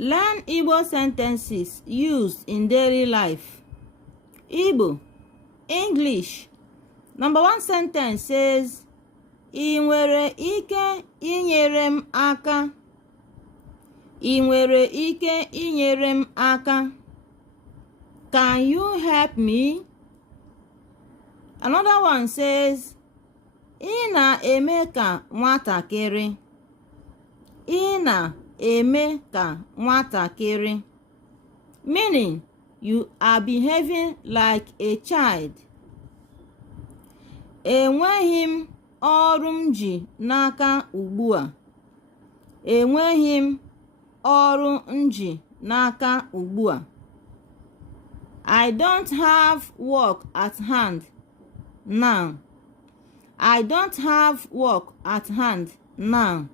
Learn Igbo sentences used in daily life. Igbo, English. Number 1 sentence says, "Ị nwere ike inyere m aka?" Ị nwere ike inyere m aka? Can you help me? Another one says, "Ị na-eme ka nwatakịrị." Ị na-eme ka nwatakịrị. Meaning, you are behaving like a child. Enweghị m ọrụ m ji n'aka ugbu a. Enweghị m ọrụ m ji n'aka ugbu a. I don't have work at hand now. I don't have work at hand now.